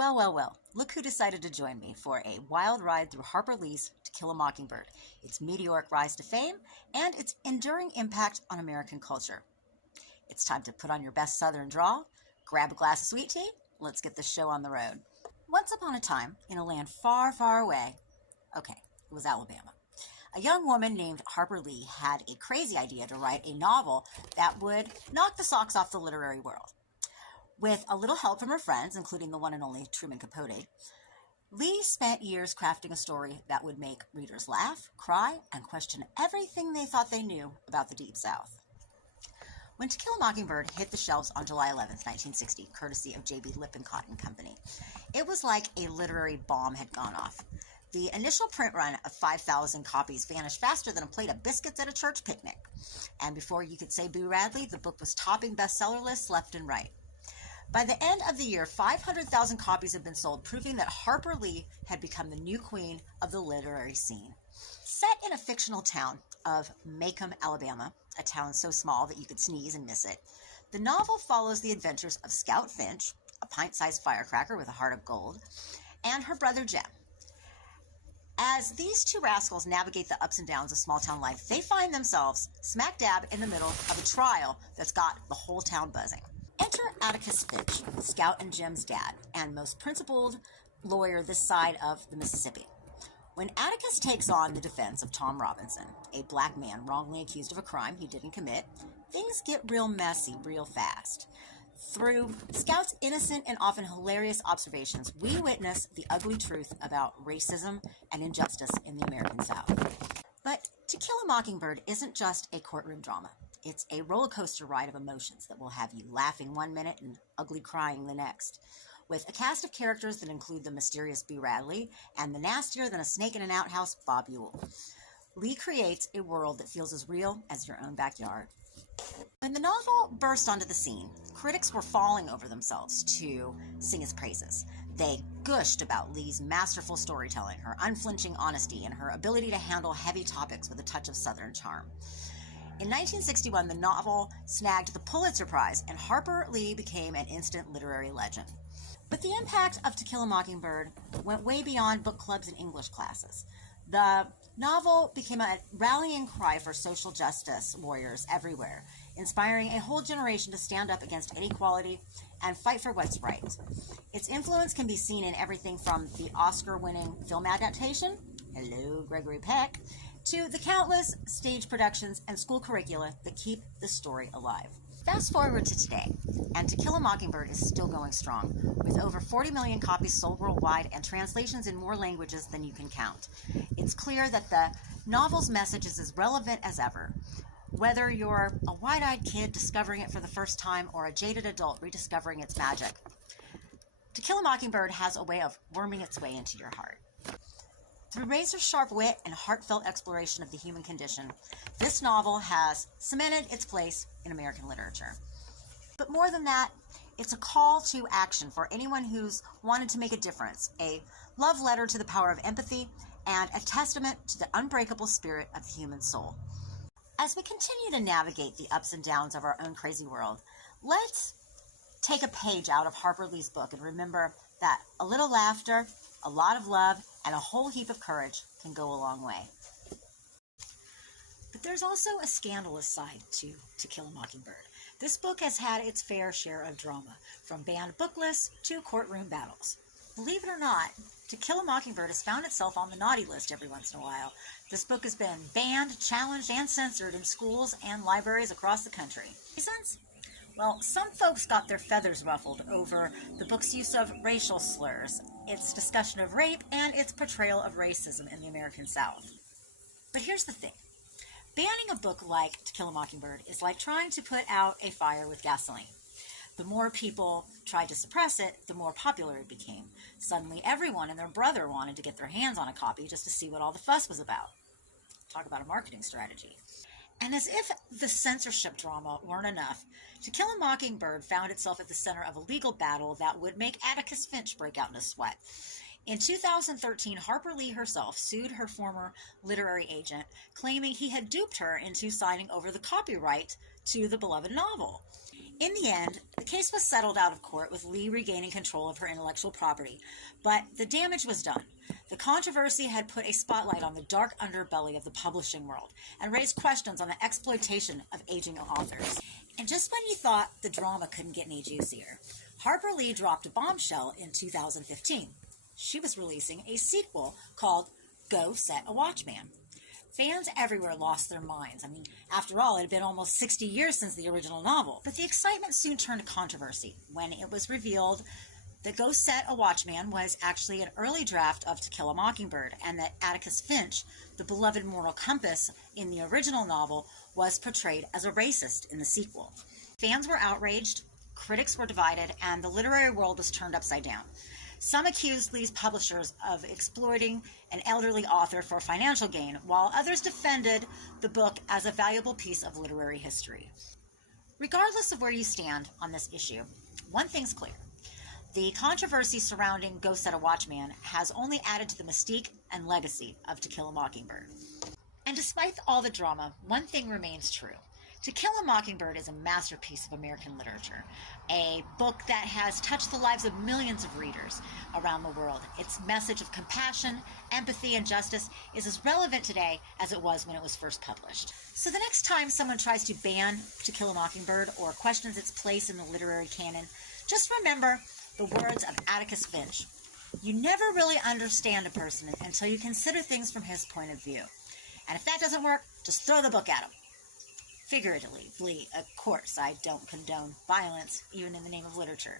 Well, well, well, look who decided to join me for a wild ride through Harper Lee's To Kill a Mockingbird, its meteoric rise to fame, and its enduring impact on American culture. It's time to put on your best Southern drawl, grab a glass of sweet tea, let's get this show on the road. Once upon a time, in a land far, far away, it was Alabama, a young woman named Harper Lee had a crazy idea to write a novel that would knock the socks off the literary world. With a little help from her friends, including the one and only Truman Capote, Lee spent years crafting a story that would make readers laugh, cry, and question everything they thought they knew about the Deep South. When To Kill a Mockingbird hit the shelves on July 11th, 1960, courtesy of J.B. Lippincott and Company, it was like a literary bomb had gone off. The initial print run of 5,000 copies vanished faster than a plate of biscuits at a church picnic. And before you could say Boo Radley, the book was topping bestseller lists left and right. By the end of the year, 500,000 copies had been sold, proving that Harper Lee had become the new queen of the literary scene. Set in a fictional town of Macomb, Alabama, a town so small that you could sneeze and miss it, the novel follows the adventures of Scout Finch, a pint-sized firecracker with a heart of gold, and her brother Jem. As these two rascals navigate the ups and downs of small-town life, they find themselves smack dab in the middle of a trial that's got the whole town buzzing. Enter Atticus Finch, Scout and Jem's dad, and most principled lawyer this side of the Mississippi. When Atticus takes on the defense of Tom Robinson, a black man wrongly accused of a crime he didn't commit, things get real messy real fast. Through Scout's innocent and often hilarious observations, we witness the ugly truth about racism and injustice in the American South. But To Kill a Mockingbird isn't just a courtroom drama. It's a roller coaster ride of emotions that will have you laughing one minute and ugly crying the next. With a cast of characters that include the mysterious Boo Radley and the nastier than a snake in an outhouse Bob Ewell, Lee creates a world that feels as real as your own backyard. When the novel burst onto the scene, critics were falling over themselves to sing its praises. They gushed about Lee's masterful storytelling, her unflinching honesty, and her ability to handle heavy topics with a touch of Southern charm. In 1961, the novel snagged the Pulitzer Prize, and Harper Lee became an instant literary legend. But the impact of To Kill a Mockingbird went way beyond book clubs and English classes. The novel became a rallying cry for social justice warriors everywhere, inspiring a whole generation to stand up against inequality and fight for what's right. Its influence can be seen in everything from the Oscar-winning film adaptation, hello, Gregory Peck, to the countless stage productions and school curricula that keep the story alive. Fast forward to today, and To Kill a Mockingbird is still going strong, with over 40 million copies sold worldwide and translations in more languages than you can count. It's clear that the novel's message is as relevant as ever. Whether you're a wide-eyed kid discovering it for the first time or a jaded adult rediscovering its magic, To Kill a Mockingbird has a way of worming its way into your heart. Through razor-sharp wit and heartfelt exploration of the human condition, this novel has cemented its place in American literature. But more than that, it's a call to action for anyone who's wanted to make a difference, a love letter to the power of empathy, and a testament to the unbreakable spirit of the human soul. As we continue to navigate the ups and downs of our own crazy world, let's take a page out of Harper Lee's book and remember that a little laughter, a lot of love, and a whole heap of courage can go a long way. But there's also a scandalous side to Kill a Mockingbird. This book has had its fair share of drama, from banned book lists to courtroom battles. Believe it or not, To Kill a Mockingbird has found itself on the naughty list every once in a while. This book has been banned, challenged, and censored in schools and libraries across the country. Reasons? Well, some folks got their feathers ruffled over the book's use of racial slurs, its discussion of rape, and its portrayal of racism in the American South. But here's the thing. Banning a book like To Kill a Mockingbird is like trying to put out a fire with gasoline. The more people tried to suppress it, the more popular it became. Suddenly, everyone and their brother wanted to get their hands on a copy just to see what all the fuss was about. Talk about a marketing strategy. And as if the censorship drama weren't enough, To Kill a Mockingbird found itself at the center of a legal battle that would make Atticus Finch break out in a sweat. In 2013, Harper Lee herself sued her former literary agent, claiming he had duped her into signing over the copyright to the beloved novel. In the end, the case was settled out of court with Lee regaining control of her intellectual property, but the damage was done. The controversy had put a spotlight on the dark underbelly of the publishing world and raised questions on the exploitation of aging authors. And just when you thought the drama couldn't get any juicier, Harper Lee dropped a bombshell in 2015. She was releasing a sequel called Go Set a Watchman. Fans everywhere lost their minds. I mean, after all, it had been almost 60 years since the original novel. But the excitement soon turned to controversy when it was revealed that Go Set a Watchman was actually an early draft of To Kill a Mockingbird, and that Atticus Finch, the beloved moral compass in the original novel, was portrayed as a racist in the sequel. Fans were outraged, critics were divided, and the literary world was turned upside down. Some accused Lee's publishers of exploiting an elderly author for financial gain, while others defended the book as a valuable piece of literary history. Regardless of where you stand on this issue, one thing's clear. The controversy surrounding Go Set a Watchman has only added to the mystique and legacy of To Kill a Mockingbird. And despite all the drama, one thing remains true. To Kill a Mockingbird is a masterpiece of American literature, a book that has touched the lives of millions of readers around the world. Its message of compassion, empathy, and justice is as relevant today as it was when it was first published. So the next time someone tries to ban To Kill a Mockingbird or questions its place in the literary canon, just remember the words of Atticus Finch. You never really understand a person until you consider things from his point of view. And if that doesn't work, just throw the book at him. Figuratively, of course, I don't condone violence, even in the name of literature.